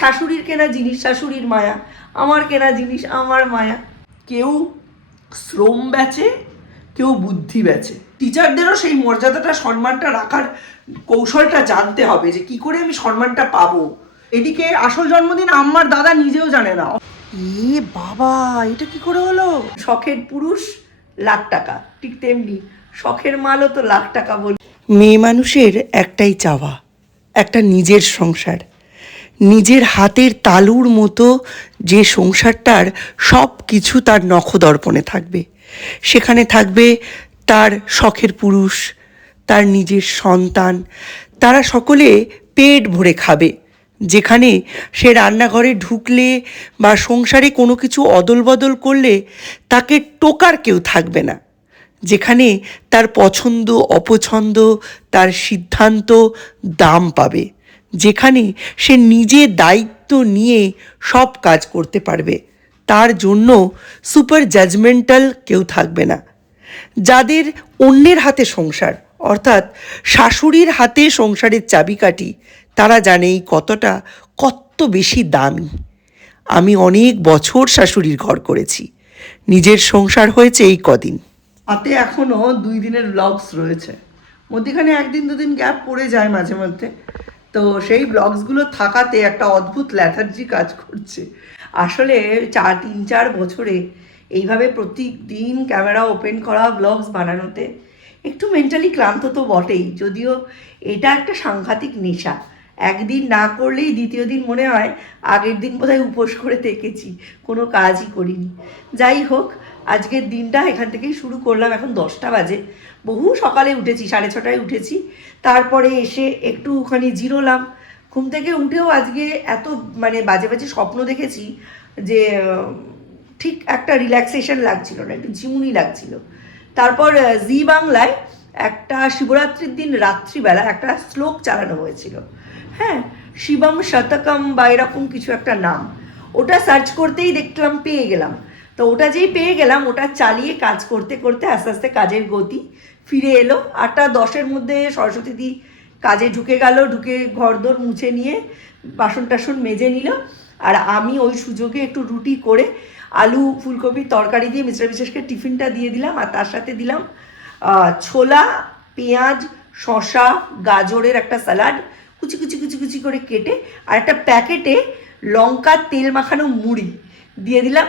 শাশুড়ির কেনা জিনিস শাশুড়ির মায়া, আমার কেনা জিনিস আমার মায়া। কেউ শ্রম বেচে, কেউ বুদ্ধি বেচে। টিচারদেরও সেই মর্যাদাটা সম্মানটা রাখার কৌশলটা জানতে হবে যে কি করে আমি সম্মানটা পাবো। এদিকে আসল জন্মদিন আম্মার দাদা নিজেও জানে না। এ বাবা, এটা কি করে হলো? শখের পুরুষ লাখ টাকা, ঠিক তেমনি শখের মালও তো লাখ টাকা। বল, মেয়ে মানুষের একটাই চাওয়া, একটা নিজের সংসার, নিজের হাতের তালুর মতো যে সংসারটার সব কিছু তার নখদর্পণে থাকবে। সেখানে থাকবে তার শখের পুরুষ, তার নিজের সন্তান, তারা সকলে পেট ভরে খাবে। যেখানে সে রান্নাঘরে ঢুকলে বা সংসারে কোনো কিছু অদল বদল করলে তাকে টোকার কেউ থাকবে না। যেখানে তার পছন্দ অপছন্দ, তার সিদ্ধান্ত দাম পাবে। যেখানে সে নিজে দায়িত্ব নিয়ে সব কাজ করতে পারবে। তার জন্য সুপার জাজমেন্টাল কেউ থাকবে না। যাদের অন্যের হাতে সংসার, অর্থাৎ শাশুড়ির হাতে সংসারের চাবিকাঠি, তারা জানে এই কতটা কত বেশি দামি। আমি অনেক বছর শাশুড়ির ঘর করেছি, নিজের সংসার হয়েছে এই কদিন। হাতে এখনও 2 দিনের ব্লগস রয়েছে, মধ্যেখানে 1-2 দিন গ্যাপ পড়ে যায় মাঝে মধ্যে। তো সেই ব্লগসগুলো থাকাতে একটা অদ্ভুত ল্যাথার্জি কাজ করছে। আসলে 3-4 বছরে এইভাবে প্রত্যেক দিন ক্যামেরা ওপেন করা ব্লগস বানানোতে একটু মেন্টালি ক্লান্ত তো বটেই, যদিও এটা একটা সাংঘাতিক নেশা। একদিন না করলেই দ্বিতীয় দিন মনে হয় আগের দিন বোধহয় উপোস করে থেকেছি, কোনো কাজই করিনি। যাই হোক, আজকের দিনটা এখান থেকেই শুরু করলাম। এখন 10টা বাজে, বহু সকালে উঠেছি, 6:30টায় উঠেছি। তারপরে এসে একটুখানি জিরোলাম। ঘুম থেকে উঠেও আজকে এত বাজে বাজে স্বপ্ন দেখেছি যে ঠিক একটা রিল্যাক্সেশন লাগছিল না, একটু ঝিমুনি লাগছিল। তারপর জি বাংলায় একটা শিবরাত্রির দিন রাত্রিবেলা একটা শ্লোক চালানো হয়েছিল, হ্যাঁ, শিবম শতকম বা এরকম কিছু একটা নাম। ওটা সার্চ করতেই দেখলাম পেয়ে গেলাম। তো ওটা যেই পেয়ে গেলাম, ওটা চালিয়ে কাজ করতে করতে আস্তে আস্তে কাজের গতি ফিরে এলো। 8টা 10-এর মধ্যে সরস্বতী দি কাজে ঢুকে গেল, ঢুকে ঘরদোর মুছে নিয়ে বাসন টাসন মেজে নিল। আর আমি ওই সুযোগে একটু রুটি করে আলু ফুলকপির তরকারি দিয়ে মিস্টার বিশেষকে টিফিনটা দিয়ে দিলাম। আর তার সাথে দিলাম ছোলা, পেঁয়াজ, শসা, গাজরের একটা স্যালাড কুচি কুচি কুচি কুচি করে কেটে, আর একটা প্যাকেটে লঙ্কা তেল মাখানো মুড়ি দিয়ে দিলাম।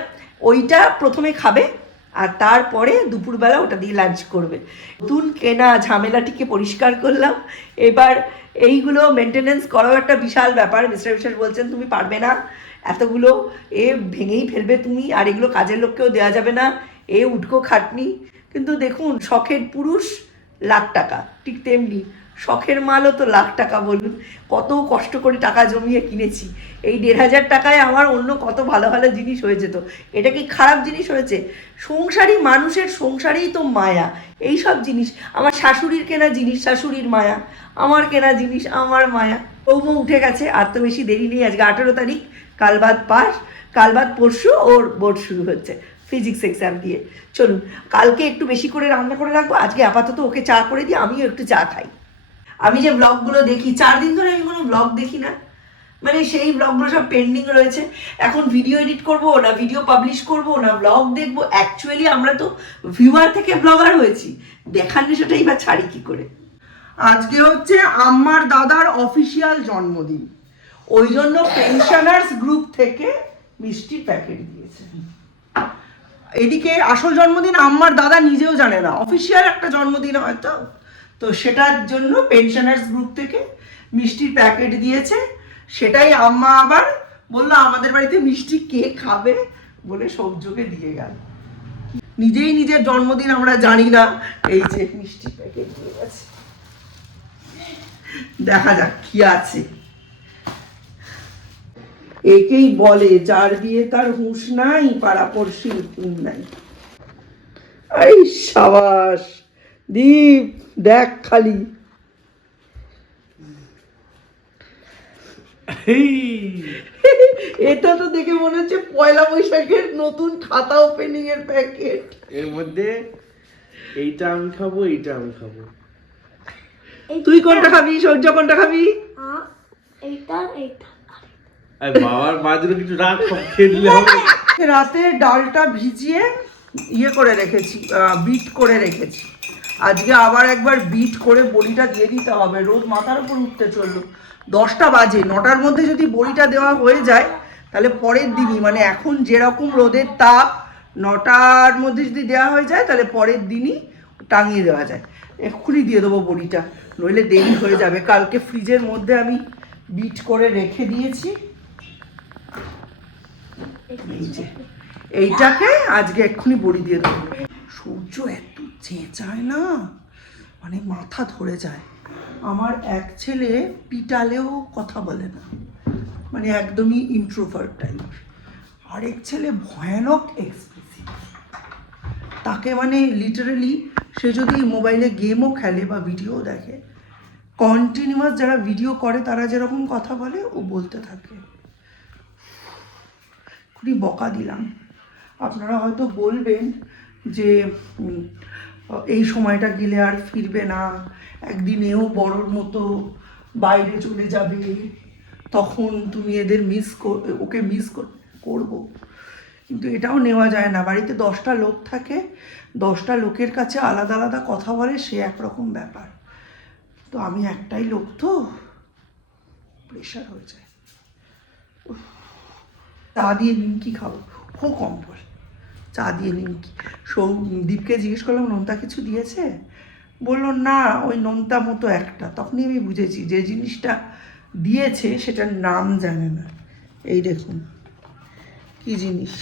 ওইটা প্রথমে খাবে আর তারপরে দুপুরবেলা ওটা দিয়ে লাঞ্চ করবে। নতুন কেনা ঝামেলাটিকে পরিষ্কার করলাম। এবার এইগুলো মেনটেনেন্স করাও একটা বিশাল ব্যাপার। মিস্টার বিশ্বাস বলছেন তুমি পারবে না, এতগুলো ভেঙেই ফেলবে তুমি, আর এগুলো কাজের লোককেও দেওয়া যাবে না, উটকো খাটনি। কিন্তু দেখুন, শখের পুরুষ লাখ টাকা, ঠিক তেমনি শখের মালও তো লাখ টাকা। বলুন, কত কষ্ট করে টাকা জমিয়ে কিনেছি। এই 1,500 টাকায় আমার অন্য কত ভালো ভালো জিনিস হয়েছে। তো এটা কি খারাপ জিনিস হয়েছে? সংসারী মানুষের সংসারেই তো মায়া। এই সব জিনিস, আমার শাশুড়ির কেনা জিনিস শাশুড়ির মায়া, আমার কেনা জিনিস আমার মায়া। বৌমা উঠে গেছে, আর তো বেশি দেরি নেই। আজকে 18 তারিখ, কাল বাদ পাস, কাল বাদ পরশু ওর বোর্ড শুরু হচ্ছে ফিজিক্স এক্সাম দিয়ে। চলুন, কালকে একটু বেশি করে রান্না করে রাখবো। আজকে আপাতত ওকে চা করে দিই, আমিও একটু চা খাই। আমি যে ব্লগগুলো দেখি, 4 দিন ধরে আমি কোনো ব্লগ দেখি না। সেই ব্লগগুলো সব পেন্ডিং রয়েছে। এখন ভিডিও এডিট করব না, ভিডিও পাবলিশ করব না, ব্লগ দেখবো। অ্যাকচুয়ালি আমরা তো ভিউয়ার থেকে ব্লগার হয়েছি, দেখার নেশাটাই বা ছাড়ি কি করে। আজকে হচ্ছে আম্মার দাদার অফিসিয়াল জন্মদিন, ওই জন্য পেনশনার্স গ্রুপ থেকে মিষ্টির প্যাকেট দিয়েছে। এদিকে আসল জন্মদিন আম্মার দাদা নিজেও জানে না, অফিসিয়াল একটা জন্মদিন হয়তো। তো সেটার জন্য পেনশনার্স গ্রুপ থেকে মিষ্টির প্যাকেট দিয়েছে। সেটাই আম্মা আবার বললো আমাদের বাড়িতে মিষ্টি কে খাবে বলে সৌযোগে দিয়ে গেল। নিজেই নিজের জন্মদিন আমরা জানি না, এই যে মিষ্টির প্যাকেট দিয়ে গেছে। দেখা যাক কি আছে। একেই বলে যার বিয়ে তার হুঁশ নাই, পাড়াপড়শির ঘুম নাই। এই সাবাস দীপ, দেখ খালি। এটা তো দেখে মনে হচ্ছে পয়লা বৈশাখের নতুন খাতা ওপেনিং এর প্যাকেট। এর মধ্যে এইটা আমি খাবো, এইটা আমি খাবো। তুই কোনটা খাবি? সূর্য কোনটা খাবি? এইটা এইটা। আর বাবার মাঝে কিছু রাখ, সব খেয়ে দিলে হবে। রাতে ডালটা ভিজিয়ে করে রেখেছি, বিট করে রেখেছি। আজকে আবার একবার বিট করে বড়িটা দিয়ে দিতে হবে। রোদ মাথার উপর উঠতে চললো, 10টা বাজে। 9টার মধ্যে যদি বড়িটা দেওয়া হয়ে যায় তাহলে পরের দিনই, মানে এখন যেরকম রোদের তাপ, 9টার মধ্যে যদি দেওয়া হয়ে যায় তাহলে পরের দিনই টাঙিয়ে দেওয়া যায়। এক্ষুনি দিয়ে দেবো বড়িটা, নইলে দেরি হয়ে যাবে। কালকে ফ্রিজের মধ্যে আমি বিট করে রেখে দিয়েছি। এই যে এইটাকে আজকে এক্ষুনি বড়ি দিয়ে দেবো। সূর্য এত চেঁচায় না, মানে মাথা ধরে যায়। আমার এক ছেলে পিটালেও কথা বলে না, মানে একদমই ইন্ট্রোভার্ট টাইপ। আরেক ছেলে ভয়ানক এক্সপ্রেসিভ। তাকে মানে লিটারালি সে যদি মোবাইলে গেমও খেলে বা ভিডিও দেখে, কন্টিনিউয়াস যারা ভিডিও করে তারা যেরকম কথা বলে ও বলতে থাকে। খুবই বকা দিলাম। আপনারা হয়তো বলবেন যে এই সময়টা গেলে আর ফিরবে না, একদিন এও বড়োর মতো বাইরে চলে যাবে, তখন তুমি এদের ওকে মিস করবো। কিন্তু এটাও নেওয়া যায় না। বাড়িতে 10টা লোক থাকে, 10টা লোকের কাছে আলাদা আলাদা কথা বলে, সে একরকম ব্যাপার। তো আমি একটাই লোক, তো প্রেশার হয়ে যায়। চা দিয়ে নিমকি খাবো, খুব কম্বল। চা দিয়ে নিমকি। দীপকে জিজ্ঞেস করলাম নোনতা কিছু দিয়েছে, বললো না, ওই নোনতা মতো একটা। তখনই আমি বুঝেছি যে জিনিসটা দিয়েছে সেটার নাম জানে না। এই দেখুন কি জিনিস,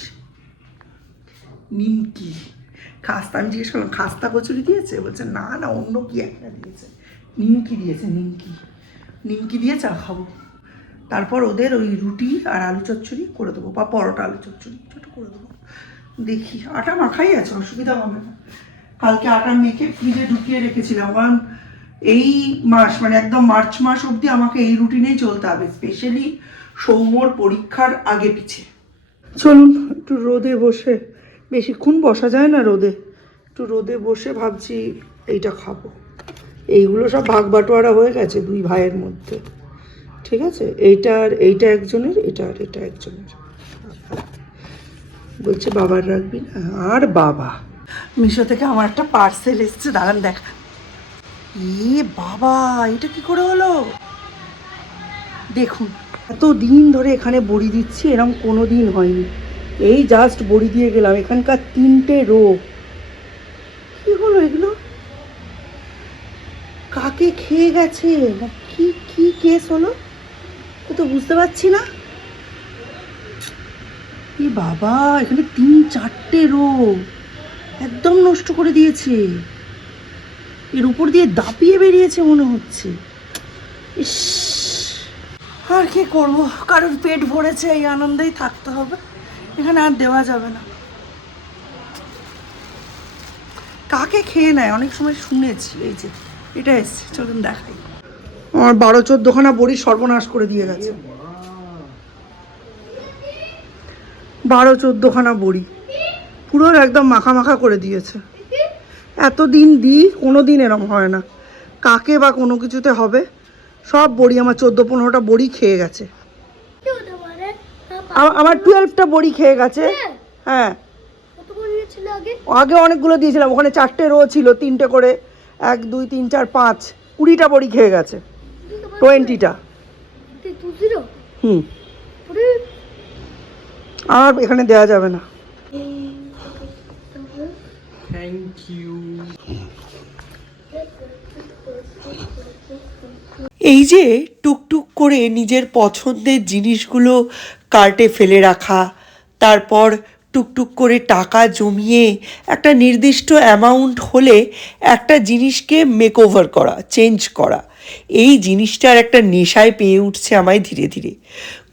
নিমকি। খাস্তা, আমি জিজ্ঞেস করলাম খাস্তা কচুরি দিয়েছে, বলছে না না, অন্য কি একটা দিয়েছে। নিমকি দিয়েছে, নিমকি দিয়ে চা খাবো। তারপর ওদের ওই রুটি আর আলু চচ্চড়ি করে দেবো, বা পরোটা আলু চচ্চড়ি ছোটো করে দেবো। দেখি, আটা মাখাই আছে, অসুবিধা হবে না। কালকে আটা মেখে ফ্রিজে ঢুকিয়ে রেখেছিলাম, কারণ এই মাস, মানে একদম মার্চ মাস অবধি আমাকে এই রুটিনেই চলতে হবে, স্পেশালি সৌম্যর পরীক্ষার আগে পিছে। চলুন একটু রোদে বসে, বেশিক্ষণ বসা যায় না রোদে, একটু রোদে বসে ভাবছি এইটা খাবো। এইগুলো সব ভাগ বাটোয়ারা হয়ে গেছে 2 ভাইয়ের মধ্যে, ঠিক আছে? এইটা একজনের, এটা একজনের। বলছে বাবার রাখবি না, আর বাবা। মিশো থেকে আমার একটা পার্সেল এসছে, দাঁড়ান দেখা। বাবা, এটা কি করে হলো? দেখুন, এত দিন ধরে এখানে বড়ি দিচ্ছি, এরকম কোনো দিন হয়নি। এই জাস্ট বড়ি দিয়ে গেলাম, এখানকার 3টে রো। কি হলো এগুলো? কাকে খেয়ে গেছে না কি কেস হলো তো বুঝতে পারছি না। বাবা, এখানে 3-4টে রো একদম নষ্ট করে দিয়েছে। এর উপর দিয়ে দাপিয়ে বেরিয়েছে মনে হচ্ছে। ইস, আর কি করবো, কারোর পেট ভরেছে, এই আনন্দেই থাকতে হবে, এখানে আর দেওয়া যাবে না। কাকে খেয়ে নেয় অনেক সময় শুনেছি। এই যে এটা এসছে, চলুন দেখাই। আমার 12-14খানা বড়ি সর্বনাশ করে দিয়ে গেছে। 12-14খানা বড়ি পুরো একদম মাখা মাখা করে দিয়েছে। এতদিন দিই, কোনো দিন এরম হয় না, কাকে বা কোনো কিছুতে হবে। সব বড়ি আমার 14-15টা বড়ি খেয়ে গেছে। আমার 12টা বড়ি খেয়ে গেছে। হ্যাঁ, আগে অনেকগুলো দিয়েছিলাম, ওখানে 4টে রো ছিল, 3টে করে, 1 2 3 4 5 20টা বড়ি খেয়ে গেছে, 20টা। আর এখানে দেওয়া যাবে না। Thank you. এই যে টুকটুক করে নিজের পছন্দের জিনিসগুলো কার্টে ফেলে রাখা, তারপর টুকটুক করে টাকা জমিয়ে একটা নির্দিষ্ট অ্যামাউন্ট হলে একটা জিনিসকে মেকওভার করা, চেঞ্জ করা, এই জিনিসটার একটা নেশায় পেয়ে উঠছে আমায় ধীরে ধীরে।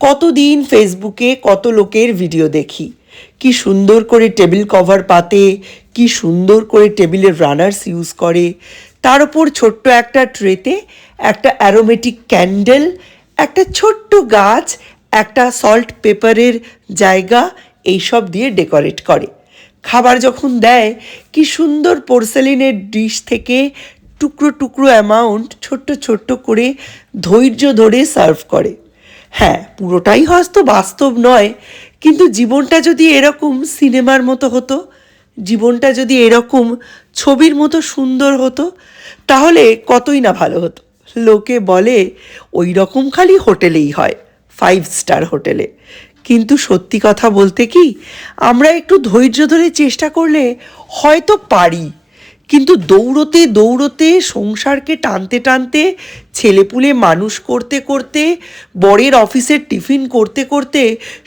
কতদিন ফেসবুকে কত লোকের ভিডিও দেখি, কি সুন্দর করে টেবিল কভার পাতে, কি সুন্দর করে টেবিলের রানার্স ইউজ করে, তার উপর ছোট্ট একটা ট্রেতে একটা অ্যারোমেটিক ক্যান্ডেল, একটা ছোট্ট গাছ, একটা সল্ট পেপারের জায়গা, এইসব দিয়ে ডেকোরেট করে। খাবার যখন দেয়, কি সুন্দর পোর্সেলিনের ডিশ থেকে টুকরো টুকরো অ্যামাউন্ট ছোট্ট ছোট্ট করে ধৈর্য ধরে সার্ভ করে। হ্যাঁ, পুরোটাই হয়তো বাস্তব নয়, কিন্তু জীবনটা যদি এরকম সিনেমার মতো হতো, জীবনটা যদি এরকম ছবির মতো সুন্দর হতো, তাহলে কতই না ভালো হতো। লোকে বলে ওই রকম খালি হোটেলেই হয়, 5 স্টার হোটেলে। কিন্তু সত্যি কথা বলতে কি, আমরা একটু ধৈর্য ধরে চেষ্টা করলে হয়তো পারি। কিন্তু দৌড়তে দৌড়তে, সংসারকে টানতে টানতে, ছেলেপুলে মানুষ করতে করতে, বরের অফিসের টিফিন করতে করতে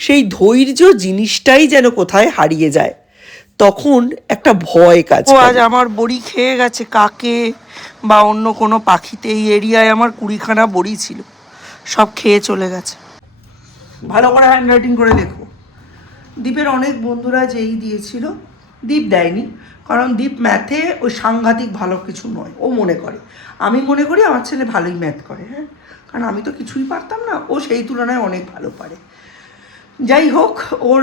সেই ধৈর্য জিনিসটাই যেন কোথায় হারিয়ে যায়। তখন একটা ভয় কাজ করে। আজ আমার বড়ি খেয়ে গেছে কাকে বা অন্য কোনো পাখিতে। এই এরিয়ায় আমার 20খানা বড়ি ছিল, সব খেয়ে চলে গেছে। ভালো করে হ্যান্ডরাইটিং করে লেখো। দীপের অনেক বন্ধুরা যেই দিয়েছিল, দীপ দেয়নি, কারণ দীপ ম্যাথে ওই সাংঘাতিক ভালো কিছু নয় ও মনে করে। আমি মনে করি আমার ছেলে ভালোই ম্যাথ করে, হ্যাঁ, কারণ আমি তো কিছুই পারতাম না, ও সেই তুলনায় অনেক ভালো পারে। যাই হোক, ওর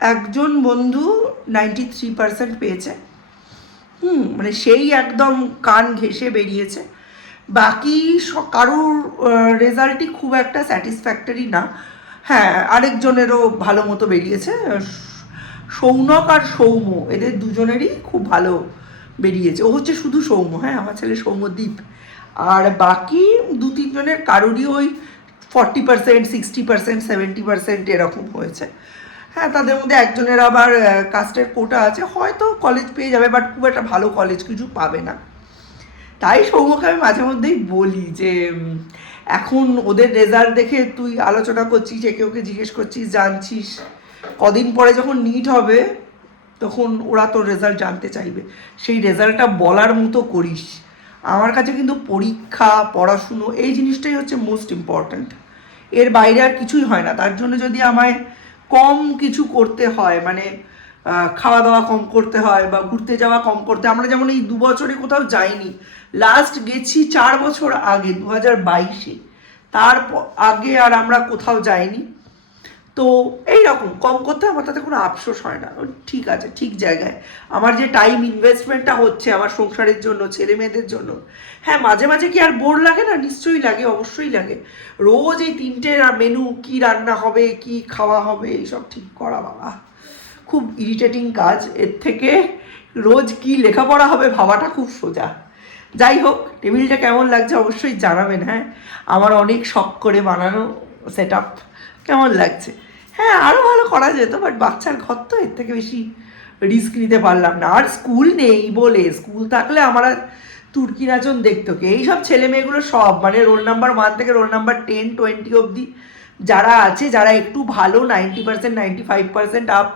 একজন বন্ধু 93% পেয়েছে, মানে সেই একদম কান ঘেঁষে বেরিয়েছে। বাকি কারোর রেজাল্টই খুব একটা স্যাটিসফ্যাক্টরি না। হ্যাঁ, আরেকজনেরও ভালো মতো বেরিয়েছে, সৌনক আর সৌম্য, এদের দুজনেরই খুব ভালো বেরিয়েছে। ও হচ্ছে শুধু সৌম্য, হ্যাঁ, আমার ছেলে সৌম্যদীপ। আর বাকি 2-3 জনের কারোরই ওই 40%, 60%, 70% এরকম হয়েছে। হ্যাঁ, তাদের মধ্যে একজনের আবার কাস্টের কোটা আছে, হয়তো কলেজ পেয়ে যাবে, বাট খুব একটা ভালো কলেজ কিছু পাবে না। তাই সৌম্যকে আমি মাঝে মধ্যেই বলি যে এখন ওদের রেজাল্ট দেখে তুই আলোচনা করছিস, একে ওকে জিজ্ঞেস করছিস, জানছিস, কদিন পরে যখন নিট হবে তখন ওরা তোর রেজাল্ট জানতে চাইবে, সেই রেজাল্টটা বলার মতো করিস। আমার কাছে কিন্তু পরীক্ষা, পড়াশুনো এই জিনিসটাই হচ্ছে মোস্ট ইম্পর্ট্যান্ট। এর বাইরে আর কিছুই হয় না। তার জন্য যদি আমায় কম কিছু করতে হয়, মানে খাওয়া দাওয়া কম করতে হয় বা ঘুরতে যাওয়া কম করতে, আমরা যেমন এই 2 বছরে কোথাও যাইনি, লাস্ট গেছি 4 বছর আগে 2022-এ, তার আগে আর আমরা কোথাও যাইনি। তো এইরকম কম করতে আমার তাতে কোনো আফসোস হয় না, ঠিক আছে, ঠিক জায়গায় আমার যে টাইম ইনভেস্টমেন্টটা হচ্ছে আমার সংসারের জন্য, ছেলে মেয়েদের জন্য। হ্যাঁ, মাঝে মাঝে কি আর বোর লাগে না? নিশ্চয়ই লাগে, অবশ্যই লাগে। রোজ এই 3টে মেনু, কি রান্না হবে, কি খাওয়া হবে, এইসব ঠিক করা বাবা খুব ইরিটেটিং কাজ। এর থেকে রোজ কি লেখাপড়া হবে ভাবাটা খুব সোজা। যাই হোক, টেবিলটা কেমন লাগছে অবশ্যই জানাবেন। হ্যাঁ, আমার অনেক শখ করে বানানো সেট আপ, কেমন লাগছে? হ্যাঁ, আরও ভালো করা যেত, বাট বাচ্চার ঘর তো, এর থেকে বেশি রিস্ক নিতে পারলাম না। আর স্কুল নেই বলে, স্কুল থাকলে আমার তুর্কি নাচন দেখতো কে? এইসব ছেলে মেয়েগুলো সব মানে রোল নাম্বার 1 থেকে রোল নাম্বার 10-20 অবধি যারা আছে, যারা একটু ভালো 90%, 95% আপ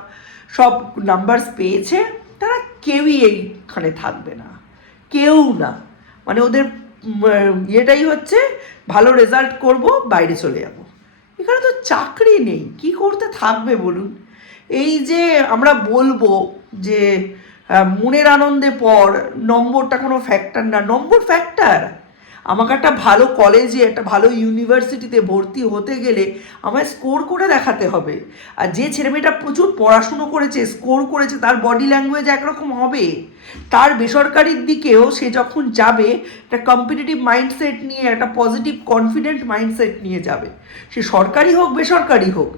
সব নাম্বারস পেয়েছে, তারা কেউই এইখানে থাকবে না, কেউ না। মানে ওদের ইয়েটাই হচ্ছে ভালো রেজাল্ট করব, বাইরে চলে যাব। এখানে তো চাকরি নেই, কি করতে থাকবে বলুন? এই যে আমরা বলবো যে মনের আনন্দে পড়, নম্বরটা কোনো ফ্যাক্টর না। নম্বর ফ্যাক্টর? আমাকে একটা ভালো কলেজে, একটা ভালো ইউনিভার্সিটিতে ভর্তি হতে গেলে আমায় স্কোর করে দেখাতে হবে। আর যে ছেলেমেয়েটা প্রচুর পড়াশুনো করেছে, স্কোর করেছে, তার বডি ল্যাঙ্গুয়েজ একরকম হবে। তার বেসরকারির দিকেও সে যখন যাবে, একটা কম্পিটিটিভ মাইন্ডসেট নিয়ে, একটা পজিটিভ কনফিডেন্ট মাইন্ডসেট নিয়ে যাবে। সে সরকারি হোক বেসরকারি হোক,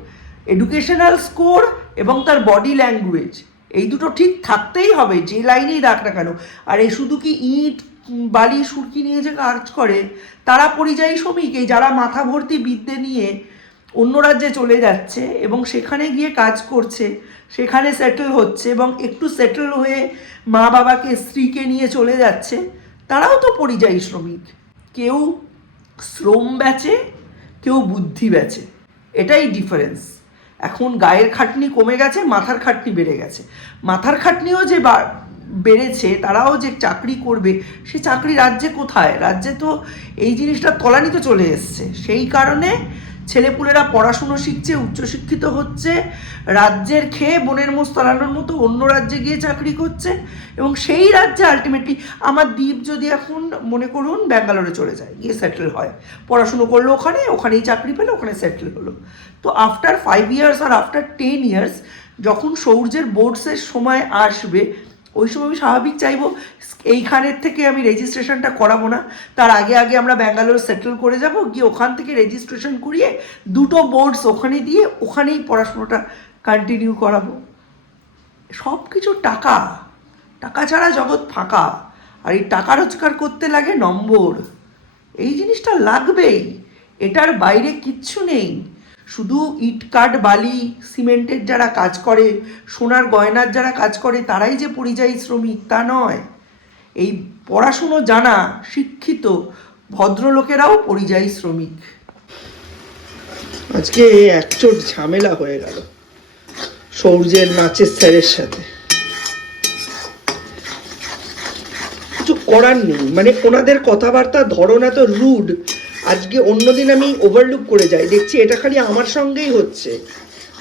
এডুকেশনাল স্কোর এবং তার বডি ল্যাঙ্গুয়েজ, এই দুটো ঠিক থাকতেই হবে, যে লাইনেই রাখ না কেন। আর এই শুধু কি ইট বালি সুরকি নিয়ে যে কাজ করে তারা পরিযায়ী শ্রমিক, এই যারা মাথা ভর্তি বিদ্যে নিয়ে অন্য রাজ্যে চলে যাচ্ছে এবং সেখানে গিয়ে কাজ করছে, সেখানে সেটেল হচ্ছে এবং একটু সেটেল হয়ে মা বাবাকে, স্ত্রীকে নিয়ে চলে যাচ্ছে, তারাও তো পরিযায়ী শ্রমিক। কেউ শ্রম বেচে, কেউ বুদ্ধি বেচে, এটাই ডিফারেন্স। এখন গায়ের খাটনি কমে গেছে, মাথার খাটনি বেড়ে গেছে। মাথার খাটনিও যে বেড়েছে, তারাও যে চাকরি করবে, সে চাকরি রাজ্যে কোথায়? রাজ্যে তো এই জিনিসটা তলানিতে চলে এসছে। সেই কারণে ছেলেপুলেরা পড়াশুনো শিখছে, উচ্চশিক্ষিত হচ্ছে, রাজ্যের খেয়ে বনের মোষ তলানোর মতো অন্য রাজ্যে গিয়ে চাকরি করছে, এবং সেই রাজ্যে আলটিমেটলি আমার দ্বীপ যদি এখন মনে করুন ব্যাঙ্গালোরে চলে যায়, গিয়ে সেটেল হয়, পড়াশুনো করলো ওখানে, ওখানেই চাকরি পেলো, ওখানে সেটেল হলো। তো আফটার 5 ইয়ার্স আর আফটার 10 ইয়ার্স যখন সৌর্যের বোর্ডসের সময় আসবে, ওই সময় আমি স্বাভাবিক চাইবো এইখানের থেকে আমি রেজিস্ট্রেশনটা করাবো না, তার আগে আগে আমরা ব্যাঙ্গালোর সেটেল করে যাব, গিয়ে ওখান থেকে রেজিস্ট্রেশন করিয়ে দুটো বোর্ডস ওখানে দিয়ে ওখানেই পড়াশোনাটা কন্টিনিউ করাবো। সব কিছু টাকা, টাকা ছাড়া জগৎ ফাঁকা। আর এই টাকা রোজগার করতে লাগে নম্বর, এই জিনিসটা লাগবেই, এটার বাইরে কিচ্ছু নেই। শুধু ইট কাঠ বালি সিমেন্টের যারা কাজ করে, সোনার গয়নার যারা কাজ করে তারাই যে পরিযায়ী শ্রমিক তা নয়। এই পড়াশুনো জানা শিক্ষিত ভদ্রলোকেরাও পরিযায়ী শ্রমিক। আজকে একচোট ঝামেলা হয়ে গেল সৌর্যের নাচের স্যারের সাথে। কিছু করার নেই, মানে ওনাদের কথাবার্তা ধরন এত রুড। আজকে অন্যদিন আমি ওভারলুক করে যাই, দেখছি এটা খালি আমার সঙ্গেই হচ্ছে,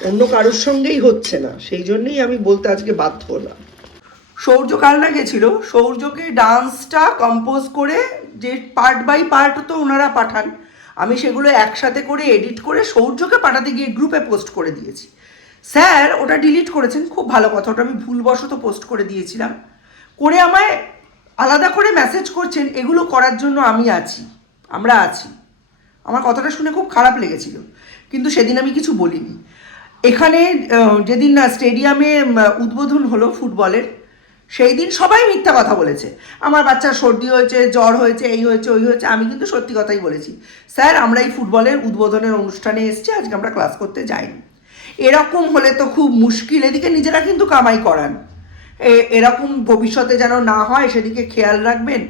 অন্য কারোর সঙ্গেই হচ্ছে না, সেই জন্যই আমি বলতে আজকে বাধ্য হলাম। সৌর্য কাল না গেছিল, সৌর্যকে ডান্সটা কম্পোজ করে যে পার্ট বাই পার্ট তো ওনারা পাঠান, আমি সেগুলো একসাথে করে এডিট করে সৌর্যকে পাঠাতে গিয়ে গ্রুপে পোস্ট করে দিয়েছি। স্যার ওটা ডিলিট করেছেন, খুব ভালো কথা, ওটা আমি ভুলবশত পোস্ট করে দিয়েছিলাম, করে আমায় আলাদা করে মেসেজ করছেন এগুলো করার জন্য আমি আছি, আমরা আছি। আমার কথাটা শুনে খুব খারাপ লেগেছিল, কিন্তু সেদিন আমি কিছু বলিনি। এখানে যেদিন না স্টেডিয়ামে উদ্বোধন হলো ফুটবলের, সেই দিন সবাই মিথ্যা কথা বলেছে, আমার বাচ্চার সর্দি হয়েছে, জ্বর হয়েছে, এই হয়েছে, ওই হয়েছে। আমি কিন্তু সত্যি কথাই বলেছি, স্যার আমরা এই ফুটবলের উদ্বোধনের অনুষ্ঠানে এসেছি, আজকে আমরা ক্লাস করতে যাইনি। এরকম হলে তো খুব মুশকিল, এদিকে নিজেরা কিন্তু কামাই করান, এরকম ভবিষ্যতে যেন না হয় সেদিকে খেয়াল রাখবেন।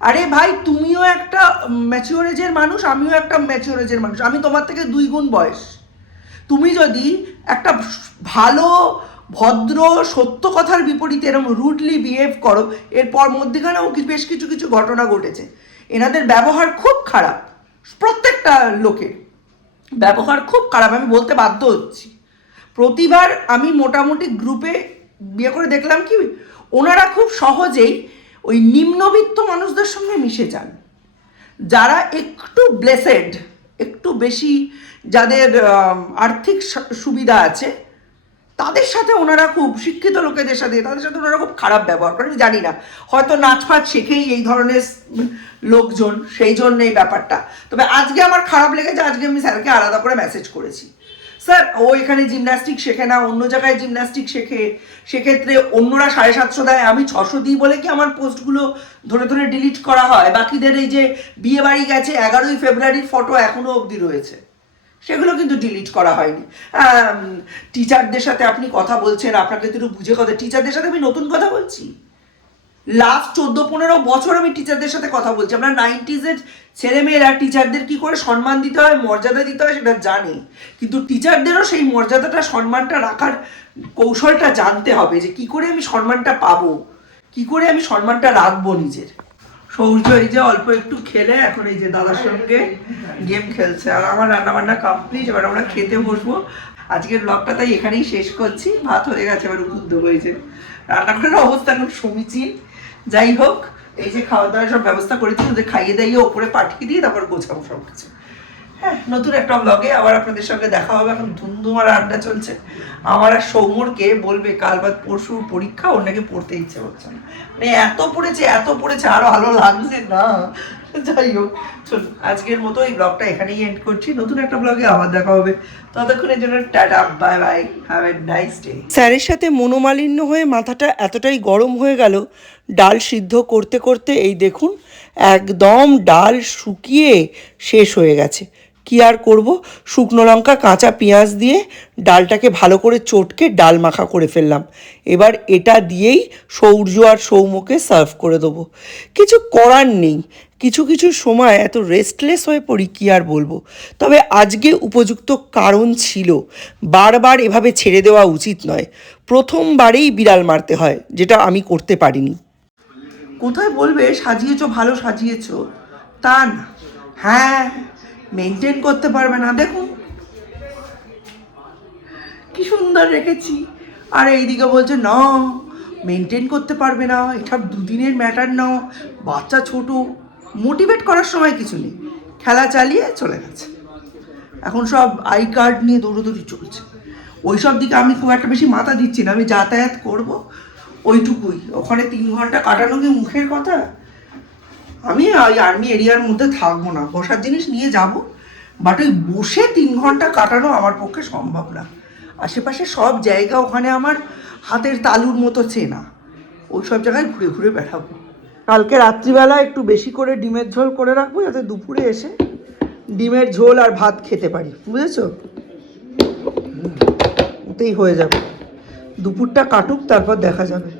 আরে ভাই তুমিও একটা ম্যাচিওর এজের মানুষ, আমিও একটা ম্যাচিওর এজের মানুষ, আমি তোমার থেকে 2 গুণ বয়স। তুমি যদি একটা ভালো ভদ্র সত্য কথার বিপরীতে এরকম রুডলি বিহেভ করো, এরপর মধ্যেখানেও বেশ কিছু কিছু ঘটনা ঘটেছে। এনাদের ব্যবহার খুব খারাপ, প্রত্যেকটা লোকের ব্যবহার খুব খারাপ, আমি বলতে বাধ্য হচ্ছি। প্রতিবার আমি মোটামুটি গ্রুপে বিয়ে করে দেখলাম কি ওনারা খুব সহজেই ওই নিম্নবিত্ত মানুষদের সঙ্গে মিশে যান, যারা একটু ব্লেসেড, একটু বেশি যাদের আর্থিক সুবিধা আছে, তাদের সাথে ওনারা খুব শিক্ষিত লোকেদের সাথে, তাদের সাথে ওনারা খুব খারাপ ব্যবহার করেন। আমি জানি না, হয়তো নাচফাচ শেখেই এই ধরনের লোকজন, সেই জন্য এই ব্যাপারটা। তবে আজকে আমার খারাপ লেগেছে, আজকে আমি স্যারকে আলাদা করে মেসেজ করেছি, স্যার ও এখানে জিমন্যাস্টিক শেখে না, অন্য জায়গায় জিমন্যাস্টিক শেখে, সেক্ষেত্রে অন্যরা 750 দেয়, আমি 600 দিই বলে কি আমার পোস্টগুলো ধরে ধরে ডিলিট করা হয়? বাকিদের এই যে বিয়ে বাড়ি গেছে 11ই ফেব্রুয়ারির ফটো এখনও অবধি রয়েছে, সেগুলো কিন্তু ডিলিট করা হয়নি। টিচারদের সাথে আপনি কথা বলছেন, আপনাকে তো একটু বুঝে কথা, টিচারদের সাথে আমি নতুন কথা বলছি, লাস্ট 14-15 বছর আমি টিচারদের সাথে কথা বলছি। আমরা 90s-এর ছেলেমেয়েরা টিচারদের কি করে সম্মান দিতে হয়, মর্যাদা দিতে হয় সেটা জানি, কিন্তু টিচারদেরও সেই মর্যাদাটা সম্মানটা রাখার কৌশলটা জানতে হবে, যে কি করে আমি সম্মানটা পাবো, কি করে আমি সম্মানটা রাখবো নিজের। সৌর্য এই যে অল্প একটু খেলে এখন এই যে দাদার সঙ্গে গেম খেলছে, আর আমার রান্নাবান্না কমপ্লিট, এবার আমরা খেতে বসবো। আজকের ব্লগটা তাই এখানেই শেষ করছি, ভাত হয়ে গেছে, এবার উদ্যোগ হয়েছে, রান্নাঘরের অবস্থা এখন সমীচীন। যাই হোক, এই যে খাওয়া দাওয়ার সব ব্যবস্থা করেছি, ওদের খাইয়ে দাইয়ে ওপরে পাঠিয়ে দিয়ে তারপর গোছাবো সব কিছু। হ্যাঁ, নতুন একটা ব্লগে আবার আপনাদের সঙ্গে দেখা হবে। এখন ধুমধুমার আড্ডা চলছে। আমার আর সৌমরকে বলবে কাল বাদ পরশু পরীক্ষা, ওর নাকি পড়তে ইচ্ছে হচ্ছে না, মানে এত পড়েছে আরো ভালো লাগছে না। যাই হোক, চলুন আজকের মতো এই ব্লগটা এখানেই এন্ড করছি, নতুন একটা ব্লগে আবার দেখা হবে, ততক্ষণের জন্য tata, bye bye, have a nice day. স্যারের সাথে মনোমালিন্য হয়ে মাথাটা এতটাই গরম হয়ে গেল, ডাল সিদ্ধ করতে করতে এই দেখুন একদম ডাল শুকিয়ে শেষ হয়ে গেছে। কি আর করব, শুকনো লঙ্কা কাঁচা পেঁয়াজ দিয়ে ডালটাকে ভালো করে চটকে ডাল মাখা করে ফেললাম। এবার এটা দিয়েই সৌর্য আর সৌম্যকে সার্ভ করে দেবো। কিছু করার নেই, কিছু কিছু সময় এত রেস্টলেস হয়ে পড়ি, কি আর বলবো। তবে আজকে উপযুক্ত কারণ ছিল, বারবার এভাবে ছেড়ে দেওয়া উচিত নয়, প্রথমবারেই বিড়াল মারতে হয়, যেটা আমি করতে পারিনি। কোথায় বলবে সাজিয়েছো, ভালো সাজিয়েছো, তা না, হ্যাঁ মেনটেন করতে পারবে না, দেখুন কি সুন্দর রেখেছি, আর এইদিকে বলছে না মেনটেন করতে পারবে না, এটা 2 দিনের ম্যাটার না, বাচ্চা ছোট, মোটিভেট করার সময় কিছু নেই, খেলা চালিয়ে চলে গেছে। এখন সব আই কার্ড নিয়ে দৌড়োদৌড়ি চলছে, ওই সব দিকে আমি খুব একটা বেশি মাথা দিচ্ছি না, আমি যাতায়াত করব, ওইটুকুই। ওখানে 3 ঘন্টা কাটানো কি মুখের কথা? আমি ওই আর্মি এরিয়ার মধ্যে থাকবো না, বসার জিনিস নিয়ে যাব, বাট ওই বসে 3 ঘন্টা কাটানো আমার পক্ষে সম্ভব না। আশেপাশে সব জায়গা ওখানে আমার হাতের তালুর মতো চেনা, ওই সব জায়গায় ঘুরে ঘুরে বেড়াবো। কালকে রাত্রিবেলা একটু বেশি করে ডিমের ঝোল করে রাখবো, যাতে দুপুরে এসে ডিমের ঝোল আর ভাত খেতে পারি, বুঝেছো? ওতেই হয়ে যাবে। দুপুরটা কাটুক, তারপর দেখা যাবে।